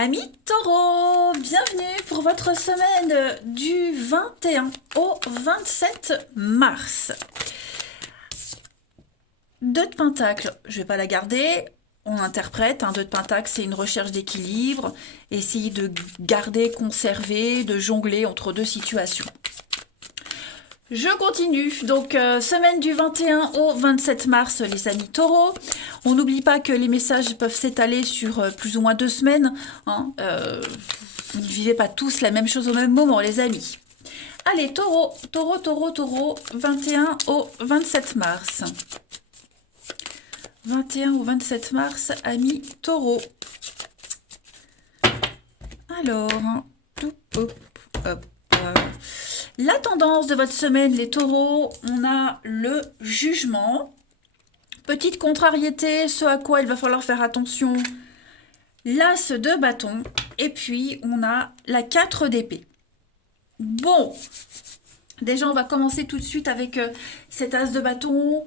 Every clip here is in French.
Amis Taureau, bienvenue pour votre semaine du 21 au 27 mars. 2 de Pentacle, je ne vais pas la garder, on interprète, 2 de Pentacle c'est une recherche d'équilibre, essayer de garder, conserver, de jongler entre deux situations. Je continue, donc semaine du 21 au 27 mars les amis taureaux. On n'oublie pas que les messages peuvent s'étaler sur plus ou moins 2 semaines. Vous ne vivez pas tous la même chose au même moment les amis. Allez taureau, 21 au 27 mars. 21 au 27 mars, amis taureau. Alors, hop. La tendance de votre semaine, les taureaux, on a le jugement. Petite contrariété, ce à quoi il va falloir faire attention, l'as de bâton. Et puis, on a la 4 d'épée. Bon, déjà, on va commencer tout de suite avec cet as de bâton.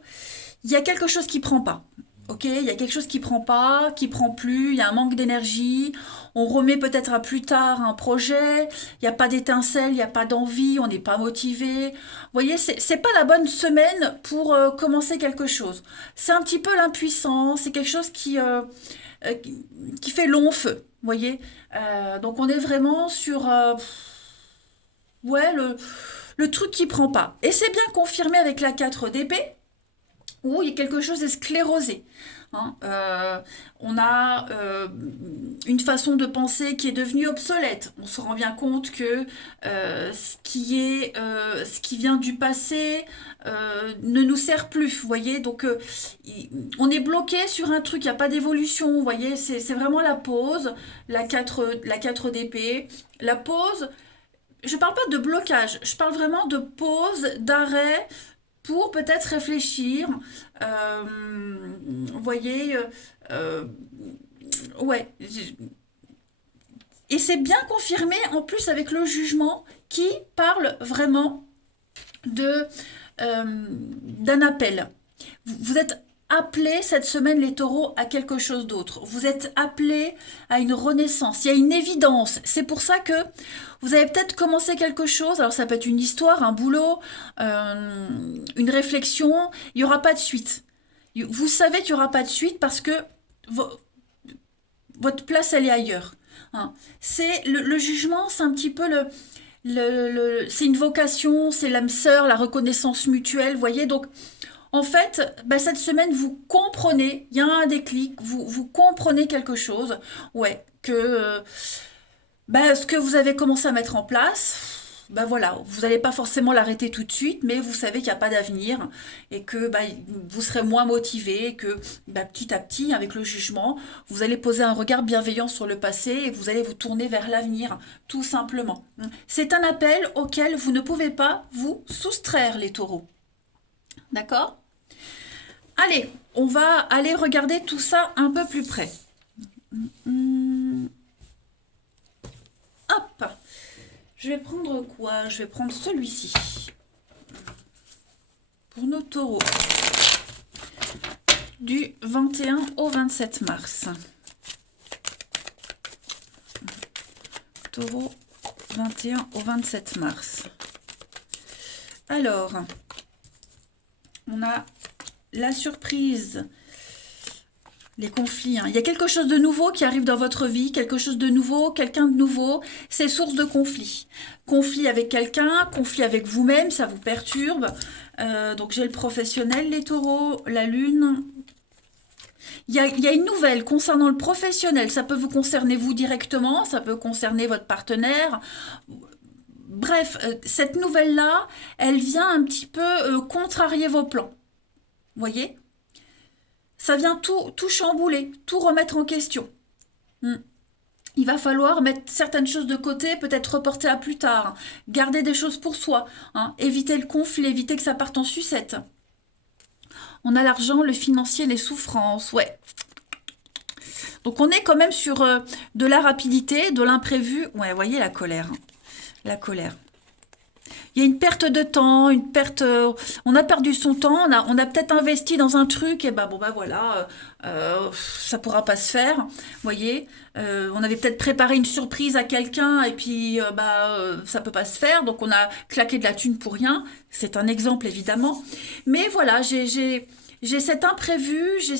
Il y a quelque chose qui ne prend pas. Ok, il y a quelque chose qui prend pas, qui prend plus, il y a un manque d'énergie, on remet peut-être à plus tard un projet, il n'y a pas d'étincelle, il n'y a pas d'envie, on n'est pas motivé. Vous voyez, c'est pas la bonne semaine pour commencer quelque chose. C'est un petit peu l'impuissance, c'est quelque chose qui fait long feu, vous voyez. Donc on est vraiment sur le truc qui prend pas. Et c'est bien confirmé avec la 4 d'épée, où il y a quelque chose de sclérosé. On a une façon de penser qui est devenue obsolète. On se rend bien compte que ce qui vient du passé ne nous sert plus. Vous voyez, donc on est bloqué sur un truc, il n'y a pas d'évolution. Vous voyez, c'est vraiment la pause, la 4 d'épée. La pause, je ne parle pas de blocage, je parle vraiment de pause, d'arrêt, pour peut-être réfléchir, vous voyez, ouais. Et c'est bien confirmé en plus avec le jugement qui parle vraiment d'un appel. Vous êtes appelés cette semaine les taureaux à quelque chose d'autre. Vous êtes appelés à une renaissance. Il y a une évidence. C'est pour ça que vous avez peut-être commencé quelque chose. Alors ça peut être une histoire, un boulot, une réflexion. Il n'y aura pas de suite. Vous savez qu'il n'y aura pas de suite parce que votre place elle est ailleurs. C'est le jugement, c'est un petit peu c'est une vocation, c'est l'âme sœur, la reconnaissance mutuelle, vous voyez. Donc en fait, cette semaine, vous comprenez, il y a un déclic, vous comprenez quelque chose, ouais, que ce que vous avez commencé à mettre en place, voilà, vous n'allez pas forcément l'arrêter tout de suite, mais vous savez qu'il n'y a pas d'avenir et que vous serez moins motivé, que petit à petit, avec le jugement, vous allez poser un regard bienveillant sur le passé et vous allez vous tourner vers l'avenir, tout simplement. C'est un appel auquel vous ne pouvez pas vous soustraire, les taureaux. D'accord ? Allez, on va aller regarder tout ça un peu plus près. Hop, je vais prendre quoi? Je vais prendre celui-ci. Pour nos taureaux. Du 21 au 27 mars. Taureau, 21 au 27 mars. Alors, on a la surprise, les conflits. Il y a quelque chose de nouveau qui arrive dans votre vie, quelque chose de nouveau, quelqu'un de nouveau. C'est source de conflit. Conflit avec quelqu'un, conflit avec vous-même, ça vous perturbe. Donc j'ai le professionnel, les taureaux, la lune. Il y a une nouvelle concernant le professionnel. Ça peut vous concerner vous directement, ça peut concerner votre partenaire. Bref, cette nouvelle-là, elle vient un petit peu contrarier vos plans. Vous voyez, ça vient tout chambouler, tout remettre en question. Il va falloir mettre certaines choses de côté, peut-être reporter à plus tard, garder des choses pour soi, éviter le conflit, éviter que ça parte en sucette. On a l'argent, le financier, les souffrances, ouais. Donc on est quand même sur de la rapidité, de l'imprévu. Ouais, vous voyez la colère. La colère. il y a une perte de temps, une perte, on a perdu son temps, on a peut-être investi dans un truc, et ben bon ben voilà, ça pourra pas se faire, vous voyez. On avait peut-être préparé une surprise à quelqu'un, et puis ça peut pas se faire, donc on a claqué de la thune pour rien. C'est un exemple évidemment, mais voilà, j'ai cet imprévu, j'ai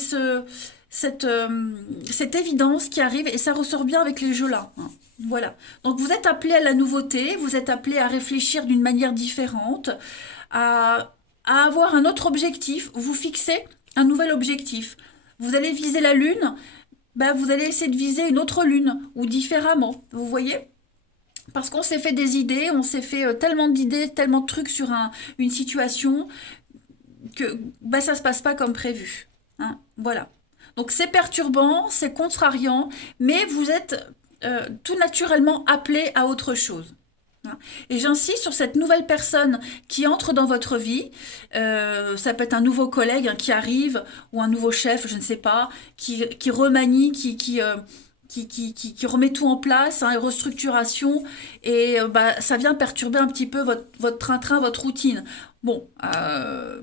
cette évidence qui arrive, et ça ressort bien avec les jeux là, hein. Voilà. Donc vous êtes appelé à la nouveauté, vous êtes appelé à réfléchir d'une manière différente, à avoir un autre objectif. Vous fixez un nouvel objectif. Vous allez viser la lune, ben vous allez essayer de viser une autre lune ou différemment. Vous voyez? Parce qu'on s'est fait des idées, on s'est fait tellement d'idées, tellement de trucs sur une situation que ben, ça se passe pas comme prévu, hein. Voilà. Donc c'est perturbant, c'est contrariant, mais vous êtes tout naturellement appelé à autre chose, hein. Et j'insiste sur cette nouvelle personne qui entre dans votre vie. Ça peut être un nouveau collègue, hein, qui arrive, ou un nouveau chef, je ne sais pas, qui remanie, qui remet tout en place, hein, restructuration, et bah, ça vient perturber un petit peu votre train-train, votre routine. Bon,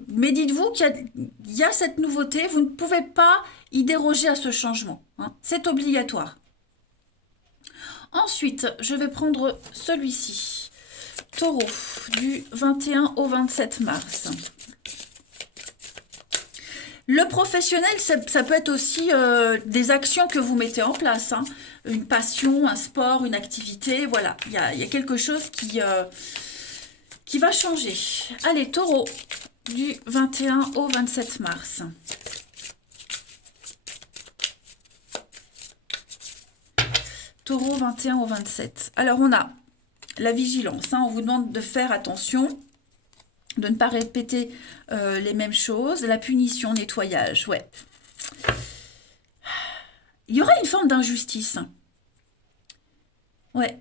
mais dites-vous qu'il y a cette nouveauté, vous ne pouvez pas y déroger à ce changement, hein. C'est obligatoire. Ensuite, je vais prendre celui-ci. Taureau, du 21 au 27 mars. Le professionnel, ça peut être aussi des actions que vous mettez en place, hein. Une passion, un sport, une activité, voilà. Il y a quelque chose qui va changer. Allez, taureau, du 21 au 27 mars. Taureau, 21 au 27. Alors, on a la vigilance, hein. On vous demande de faire attention, de ne pas répéter les mêmes choses. La punition, nettoyage, ouais. Il y aura une forme d'injustice. Ouais.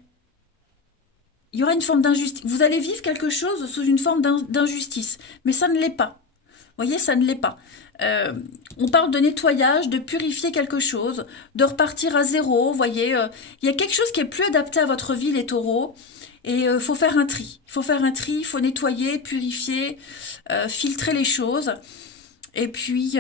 Il y aura une forme d'injustice. Vous allez vivre quelque chose sous une forme d'injustice, mais ça ne l'est pas. Vous voyez, ça ne l'est pas. Euh, on parle de nettoyage, de purifier quelque chose, de repartir à zéro. Vous voyez, il y a quelque chose qui est plus adapté à votre vie, les taureaux. Et il faut faire un tri. Il faut faire un tri, il faut nettoyer, purifier, filtrer les choses. Et puis,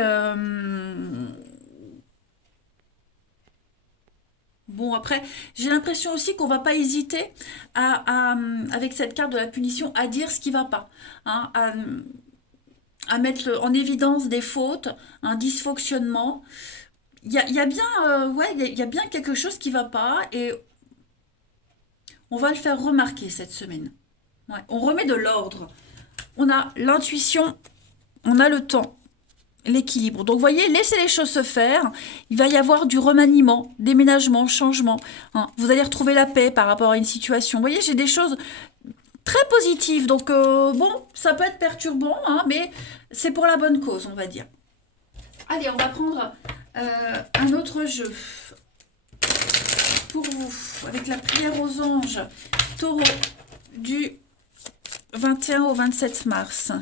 bon, après, j'ai l'impression aussi qu'on va pas hésiter avec cette carte de la punition, à dire ce qui va pas, hein, à mettre en évidence des fautes, un dysfonctionnement. Il y a bien, ouais, il y a bien quelque chose qui va pas, et on va le faire remarquer cette semaine. Ouais, on remet de l'ordre. On a l'intuition, on a le temps, l'équilibre. Donc, vous voyez, laissez les choses se faire. Il va y avoir du remaniement, déménagement, changement, hein. Vous allez retrouver la paix par rapport à une situation. Vous voyez, j'ai des choses très positives. Donc, bon, ça peut être perturbant, hein, mais c'est pour la bonne cause, on va dire. Allez, on va prendre un autre jeu pour vous, avec la prière aux anges. Taureau, du 21 au 27 mars.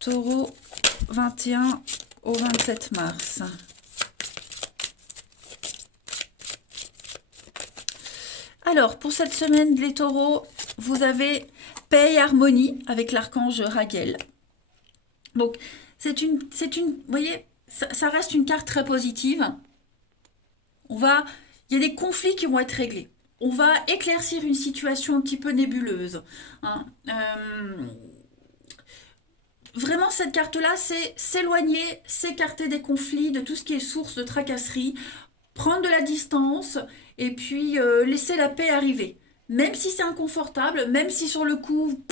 Taureau, 21 au 27 mars. Alors, pour cette semaine, les taureaux, vous avez paix et harmonie avec l'archange Raguel. Donc, vous voyez, ça reste une carte très positive. Il y a des conflits qui vont être réglés. On va éclaircir une situation un petit peu nébuleuse, hein. Vraiment, cette carte-là, c'est s'éloigner, s'écarter des conflits, de tout ce qui est source de tracasserie, prendre de la distance, et puis laisser la paix arriver. Même si c'est inconfortable, même si sur le coup,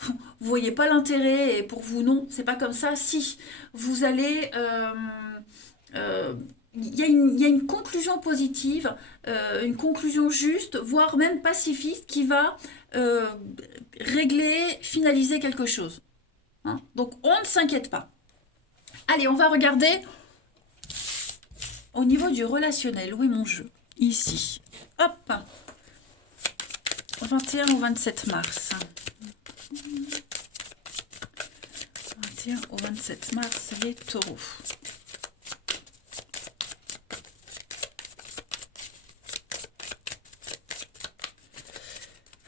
vous voyez pas l'intérêt, et pour vous, non, c'est pas comme ça. Si, vous allez... il y a une conclusion positive, une conclusion juste, voire même pacifiste, qui va régler, finaliser quelque chose, hein. Donc, on ne s'inquiète pas. Allez, on va regarder au niveau du relationnel. Où est mon jeu? Ici. Hop. 21 au 27 mars. 21 au 27 mars, les taureaux.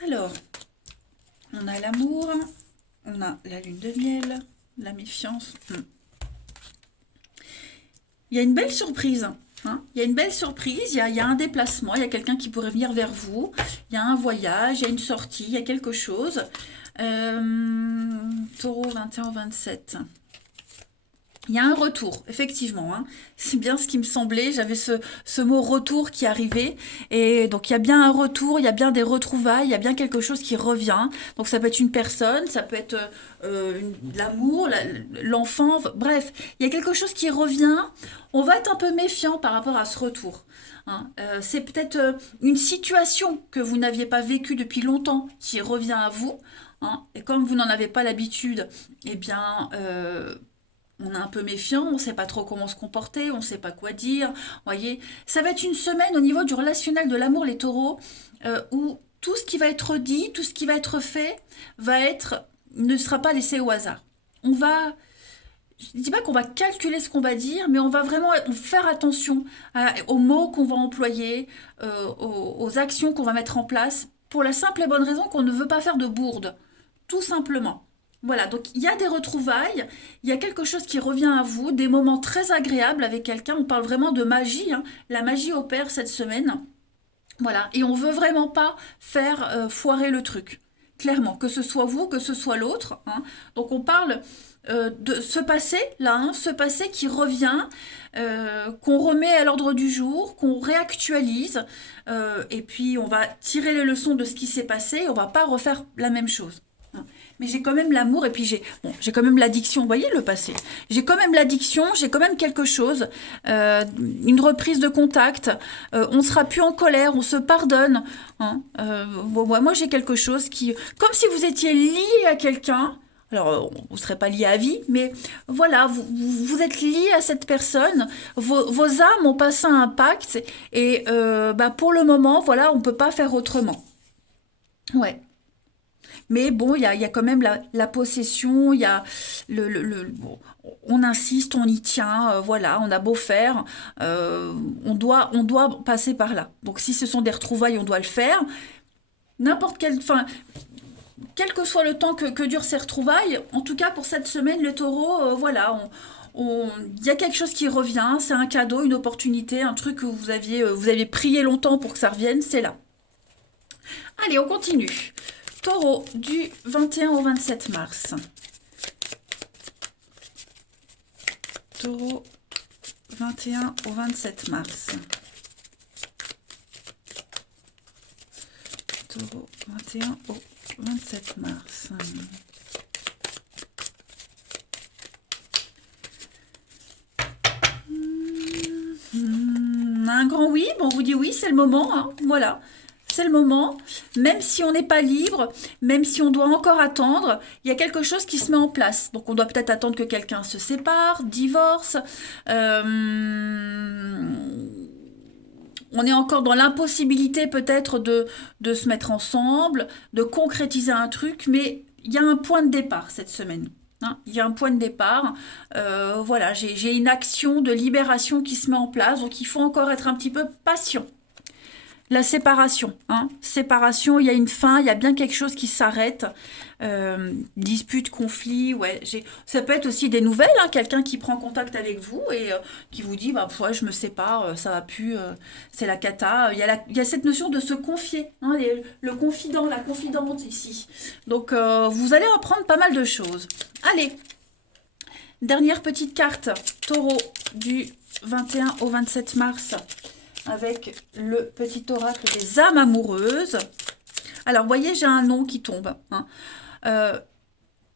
Alors, On a l'amour, on a la lune de miel, la méfiance. Il y a une belle surprise. Hein. Il y a une belle surprise, il y a un déplacement, il y a quelqu'un qui pourrait venir vers vous, il y a un voyage, il y a une sortie, il y a quelque chose. Taureau 21 au 27. Il y a un retour, effectivement. Hein. C'est bien ce qui me semblait. J'avais ce mot retour qui arrivait. Et donc, il y a bien un retour, il y a bien des retrouvailles, il y a bien quelque chose qui revient. Donc, ça peut être une personne, ça peut être l'amour, l'enfant. Bref, il y a quelque chose qui revient. On va être un peu méfiant par rapport à ce retour. Hein. C'est peut-être une situation que vous n'aviez pas vécue depuis longtemps qui revient à vous. Hein. Et comme vous n'en avez pas l'habitude, eh bien... on est un peu méfiant, on ne sait pas trop comment se comporter, on ne sait pas quoi dire. Voyez, ça va être une semaine au niveau du relationnel de l'amour, les taureaux, où tout ce qui va être dit, tout ce qui va être fait, ne sera pas laissé au hasard. Je ne dis pas qu'on va calculer ce qu'on va dire, mais on va vraiment faire attention aux mots qu'on va employer, aux actions qu'on va mettre en place, pour la simple et bonne raison qu'on ne veut pas faire de bourde, tout simplement. Voilà, donc il y a des retrouvailles, il y a quelque chose qui revient à vous, des moments très agréables avec quelqu'un, on parle vraiment de magie, hein. La magie opère cette semaine, voilà, et on veut vraiment pas faire foirer le truc, clairement, que ce soit vous, que ce soit l'autre, hein. Donc on parle de ce passé, là, hein, ce passé qui revient, qu'on remet à l'ordre du jour, qu'on réactualise, et puis on va tirer les leçons de ce qui s'est passé, et on va pas refaire la même chose. Mais j'ai quand même l'amour et puis j'ai quand même l'addiction. Vous voyez le passé. J'ai quand même l'addiction, j'ai quand même quelque chose, une reprise de contact. On ne sera plus en colère, on se pardonne. Hein. Moi, j'ai quelque chose qui, comme si vous étiez lié à quelqu'un. Alors, vous ne serez pas lié à vie, mais voilà, vous êtes lié à cette personne. Vos âmes ont passé un pacte et pour le moment, voilà, on ne peut pas faire autrement. Ouais. Mais bon, il y a quand même la possession, il y a bon, on insiste, on y tient, voilà, on a beau faire, on doit passer par là. Donc si ce sont des retrouvailles, on doit le faire. Enfin, quel que soit le temps que durent ces retrouvailles, en tout cas pour cette semaine, le taureau, voilà, il y a quelque chose qui revient, c'est un cadeau, une opportunité, un truc que vous aviez prié longtemps pour que ça revienne, c'est là. Allez, on continue. Taureau, du 21 au 27 mars. Taureau, 21 au 27 mars. Taureau, 21 au 27 mars. Un grand oui, bon, on vous dit oui, c'est le moment, hein, voilà. C'est le moment, même si on n'est pas libre, même si on doit encore attendre, il y a quelque chose qui se met en place. Donc on doit peut-être attendre que quelqu'un se sépare, divorce. On est encore dans l'impossibilité peut-être de se mettre ensemble, de concrétiser un truc, mais il y a un point de départ cette semaine. Hein. Il y a un point de départ. Voilà, j'ai une action de libération qui se met en place, donc il faut encore être un petit peu patient. La séparation, hein. Séparation, il y a une fin, il y a bien quelque chose qui s'arrête. Dispute, conflit, ouais. Ça peut être aussi des nouvelles, hein, quelqu'un qui prend contact avec vous et qui vous dit, ouais, je me sépare, ça va plus, c'est la cata. Il y a cette notion de se confier, hein, le confident, la confidente ici. Donc, vous allez apprendre pas mal de choses. Allez, dernière petite carte, taureau du 21 au 27 mars. Avec le petit oracle des âmes amoureuses. Alors, vous voyez, j'ai un nom qui tombe. Hein.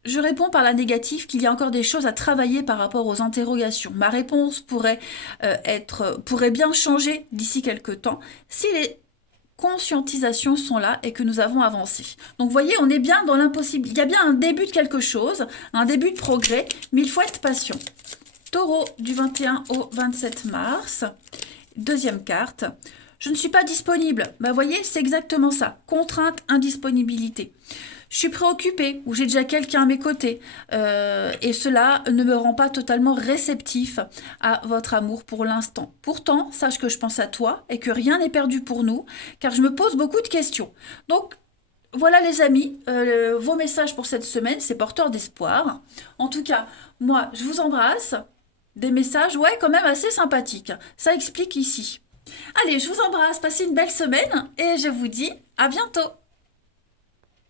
Je réponds par la négative qu'il y a encore des choses à travailler par rapport aux interrogations. Ma réponse pourrait bien changer d'ici quelques temps si les conscientisations sont là et que nous avons avancé. Donc, vous voyez, on est bien dans l'impossible. Il y a bien un début de quelque chose, un début de progrès, mais il faut être patient. Taureau du 21 au 27 mars. Deuxième carte, je ne suis pas disponible. Bah, vous voyez, c'est exactement ça. Contrainte, indisponibilité. Je suis préoccupée ou j'ai déjà quelqu'un à mes côtés. Et cela ne me rend pas totalement réceptif à votre amour pour l'instant. Pourtant, sache que je pense à toi et que rien n'est perdu pour nous, car je me pose beaucoup de questions. Donc, Voilà les amis, vos messages pour cette semaine, c'est porteur d'espoir. En tout cas, moi, je vous embrasse. Des messages, ouais, quand même assez sympathiques. Ça explique ici. Allez, je vous embrasse, passez une belle semaine et je vous dis à bientôt.